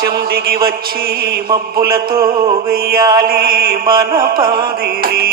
ఆకాశం దిగి వచ్చి మబ్బులతో వెయ్యాలి మన పందిరి.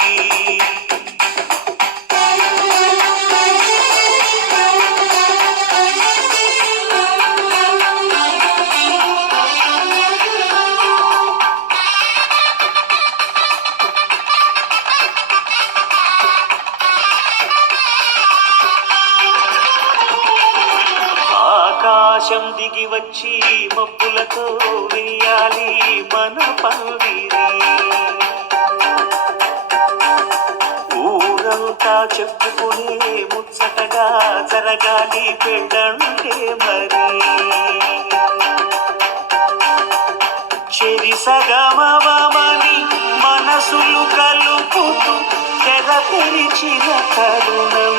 ఆకాశం దిగి వచ్చి మబ్బులతో వెయ్యాలి మన పందిరి. ఊరంతా చెప్పుకునే ముచ్చటగా జరగాలి పెళ్ళంటే మరి. చెరి సగమవమని మనసులు కలుపుతూ తెర తెరిచిన తరుణం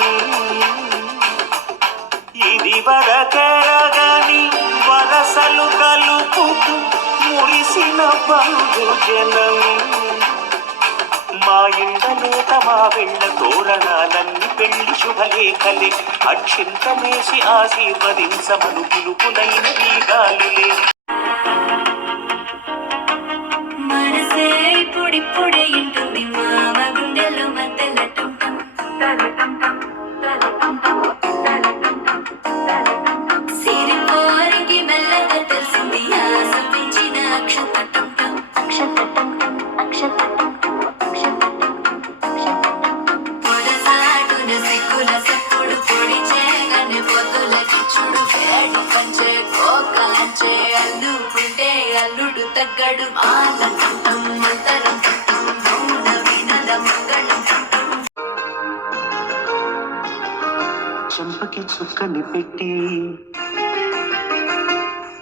ఇది వరకెరగని వరసలు కలుపుతూ మురిసిన బంధుజనం. మా ఇండలేత మా వెళ్ళ తోరణాలన్నీ పెళ్లి శుభలేఖలే. అక్షింతమేసి ఆశీర్వదించమను పిలుపునైన ఈ గాలులే. మనసే పొడిప్పుడే ఇంటుంది మామ గుండెల్లో మధ్యల టం టం సిరిపోరికి మెల్లగా తెలిసింది ఆశ పెంచిన అక్షతటం పొడసాటున సిక్కుల సప్పుడు పొడి చేయగానే పొద్దులకి చూడు వేడి పంచే కోకాంచే అల్లుకుంటే అల్లుడు తగ్గడు ఆనందం మంతరం మౌన వినద మంగళం. చెంపకి చుక్కని పెట్టి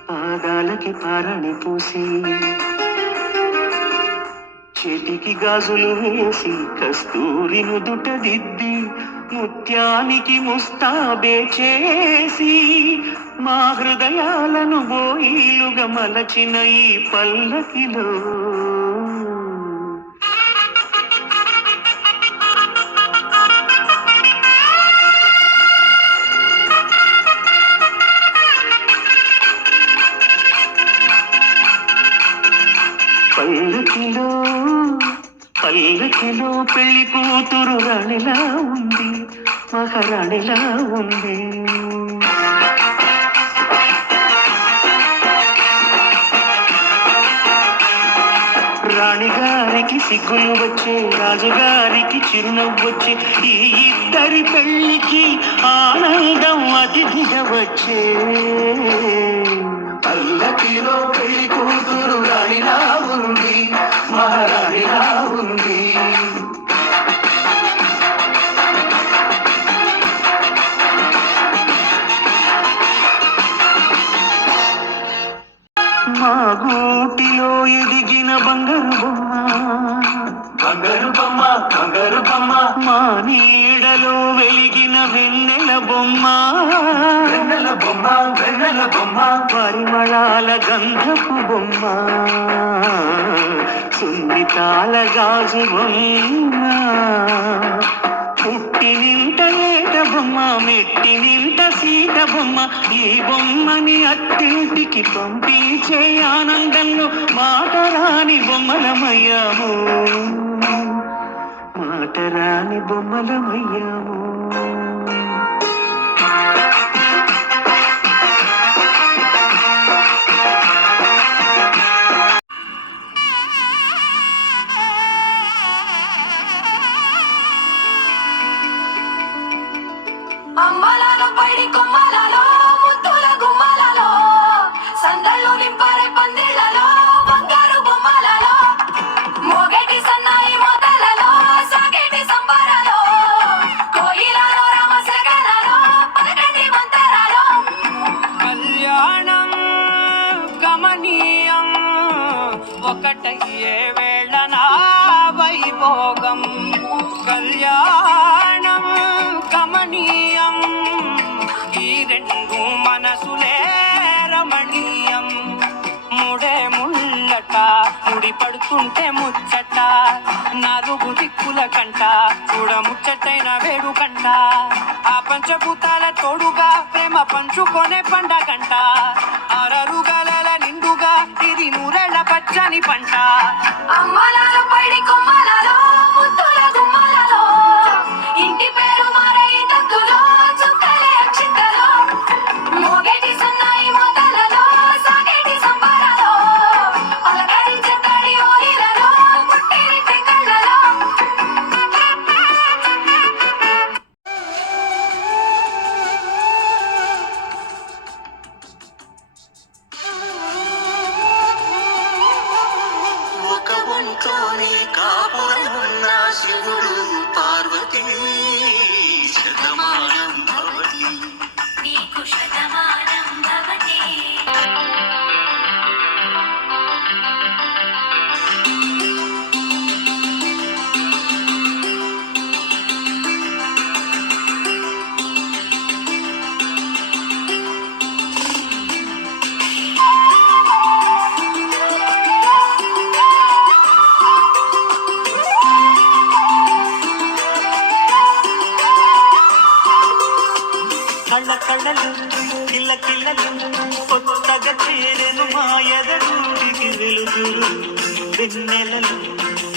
పాదాలకి పారని పూసి చేతికి గాజులు వేసి కస్తూరి నుదుట దిద్ది ముత్యానికి ముస్తాబే చేసి మా హృదయాలను బోయిలుగా మలచిన ఈ పల్లకిలో పల్లకిలో పల్లకిలో పెళ్లి కూతురు రాణిలా ఉంది, మహారాణిలా ఉంది. రాణిగారికి సిగ్గులు వచ్చే, రాజుగారికి చిరునవ్వొచ్చే, ఈ ఇద్దరి పెళ్లికి ఆనందం అతిథిగా వచ్చే. పల్లకిలో పెళ్లి కూతురు రాణిలా ఉంది, మహారాణిలా ఉంది. మా గూటిలో ఎదిగిన బంగారు బొమ్మ, బంగారు బొమ్మ, బంగారు బొమ్మ. మా నీడలో వెలిగిన వెన్నెల బొమ్మ, వెన్నెల బొమ్మ, వెన్నెల బొమ్మ. పరిమళాల గంధపు బొమ్మ, సున్నితాల గాజు బొమ్మ. పుట్టి నింట ఏట బొమ్మ, మెట్టి నింట సీత బొమ్మ. ఈ బొమ్మని అత్తింటికి పంపించే ఆనందంలో మాటరాని బొమ్మలమయ్యాము, మాటరాని బొమ్మలమయ్యాము. అంబలాలో పైడి కొమ్మలలో ముత్తుల గుమ్మలలో సందళ్ళు నింపారే పందిళ్లలో బంగారు బొమ్మలలో మోగేటి సన్నాయి మోతలలో సాగేటి సంబరాలో కోయిలలో రామశకలలో పలకండి మంతరాలో. కళ్యాణం గమనీయం ఒకటయ్యే వేళ నా వైభోగం. కళ్యాణం గమనీయం ఈ రెండు మనసులే రమణీయం. ముడే ముళ్ళట ముడి పడుతుంటే ముచ్చట, నాలుగు దిక్కుల కంట చూడ ముచ్చటైన వేడుకంట. ఆ పంచభూతాల తోడుగా ప్రేమ పంచుకొనే పండగంట. అరరుగల నిండుగా ఇది నూరేళ్ల పచ్చని పంట. అమ్మలాల పైడి కొమ్మలలో ముద్దుల గుమ్మలలో ఇంటి పేరు మారే దగ్గులో చుక్కలే అక్షింతలో మోగేటి సన్నాయి మోతలలో సాగేటి సంబరాలో పలకరించే తడి ఓలిలలో పుట్టినింటి కళ్ళలో ఒక ఒంట్లోనే కాపురం ఉన్న శివుడు పార్వతీ శతమానం భవతి. నీకు శతమానం భవతి. కళ్ళ కళ్ళలు కిల్ల కిల్లలు కొత్తగా చేరెను మాయదూడికి వెలుగురు వెన్నెలలు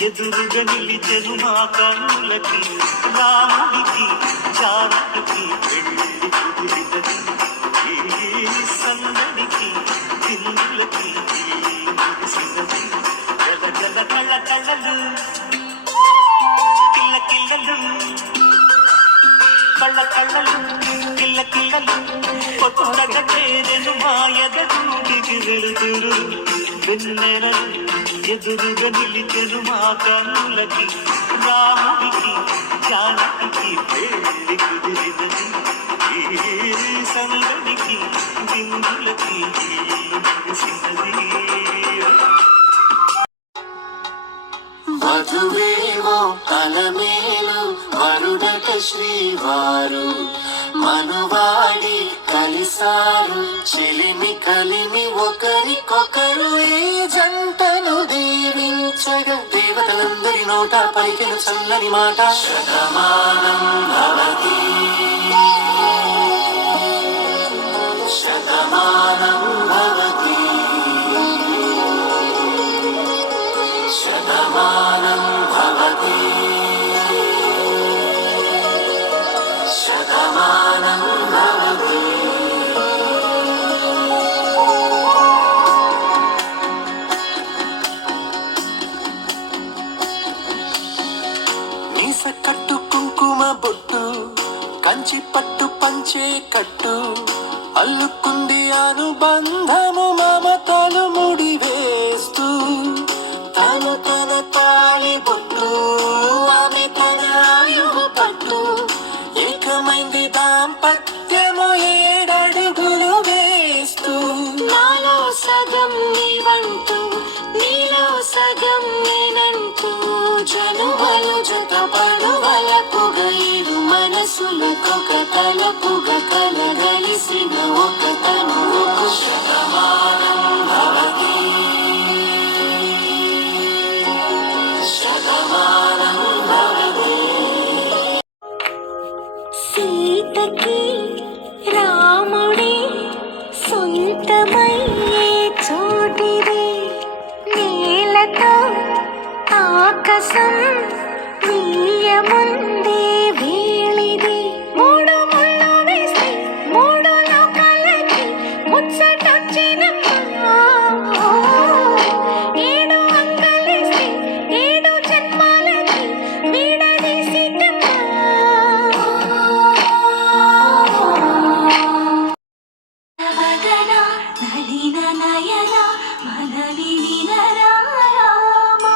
ఎదురుగా నిలిచెను మా కన్నులకి రాముడికి జానకి పెళ్ళి కుదిరినది ఈ సందడికి బిందులకి మురిసినది జల జల కళ్ళ కళ్ళలు కిల్ల కిల్లలు కళ్ళ కళ్ళలు కిల్ల కిల్లలు కొత్తగా చేరెను మాయదూడికి వెలుగురు వెన్నెలలు ఎదురుగా నిలిచెను మా కన్నులకి రాముడికి జానకి పెళ్ళి కుదిరినది ఈ సందడికి బిందులకి మురిసినది. వధువేవో అలమేలు వరుడట శ్రీవారు మనువాడి కలిసారు చెలిమి కలిమి ఒకరికొకరు ఈ జంటను దీవించగా దేవతలందరి నోట పలికిన చల్లని మాట శతమానం భవతి శతమానం భవతి శతమానం భవతి శతమానం భవతి. మీస కట్టు కుంకుమ బొట్టు కంచి పట్టు పంచే కట్టు అల్లుకుంది అనుబంధము మమతలు ముడివేస్తూ తను తన తాళి బొట్టు ఆమె తన ఆయువు పట్టు ఏకమైంది దాంపత్యము ఏడడుగులు వేస్తూ నాలో సగం నీవంటూ నీలో సగం నేనంటూ జనుమలు జతపడు వలపుగ ఏడు మనసులకొక తలపుగ కలగలిసిన ఒక తనువుకు శతమానం భవతి శతమానం భవతి. సీతకి రాముడి సొంతమయ్యే చోటిది నేలతో ఆకాశం నీయముందే వేళిది మూడు ముళ్ళు వేసి మూడు లోకాలకి ముచ్చటొచ్చినమ్మా ఏడు అంగలేసి ఏడు జన్మాలకి వీడదీసిటమ్మా వదన నలిన నయన మనవి వినరా రామా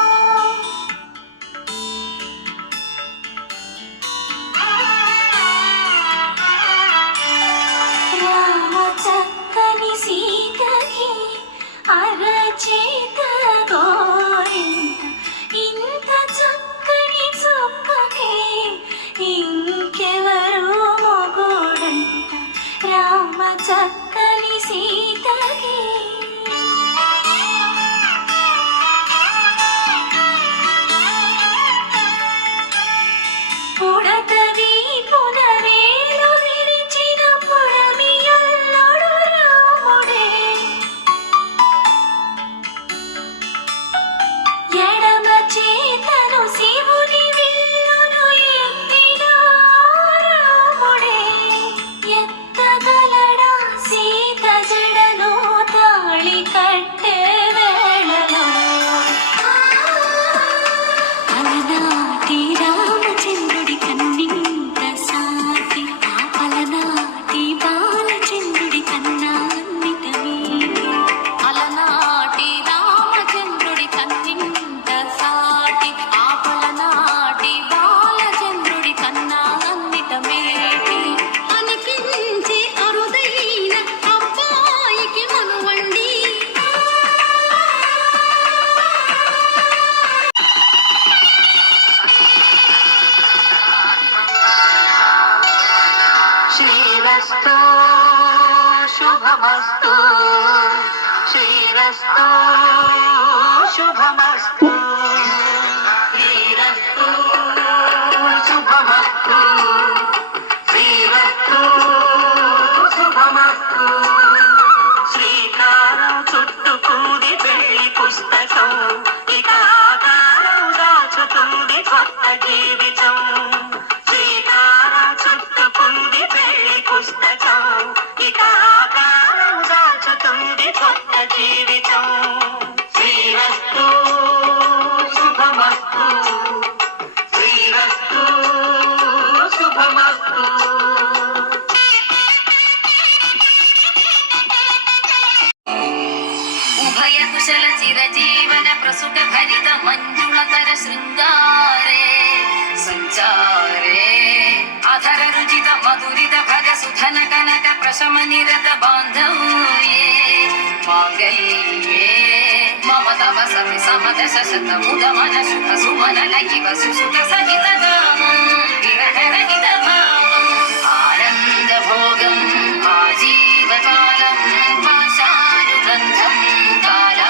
శ్రీరస్తు శుభమస్తు శ్రీరస్తు శుభమస్తు శ్రీరస్తు శుభమస్తు శ్రీరస్తు శుభమస్తు శ్రీకారం చుట్టుకుంది పెళ్లి పుస్తకం ఇక ఆకారం దాచుతుంది కొత్త జీవితం శ్రీకారం చుట్టుకుంది పెళ్లి పుస్తకం ఇక ఆకారం దాచుతుంది కొత్త జీవితం శ్రీరస్తు శుభమస్తు శ్రీరస్తు శుభమస్తు ఉభయ కుశల చిరజీవన ప్రసుక భరిత మంజుళతర శృంగారే సంచారే అధర రుచిత మధురిత భగ సుధన కనక ప్రశమ నిరత బాంధవ్యే మాంగళ్యే మమ తవ సమి సమత శత ముద మన సుఖ సుమన లగివ సుసుత సహిత విరహ రహిత భావం ఆనంద భోగం ఆజీవకాలం పాశానుగంధం కాల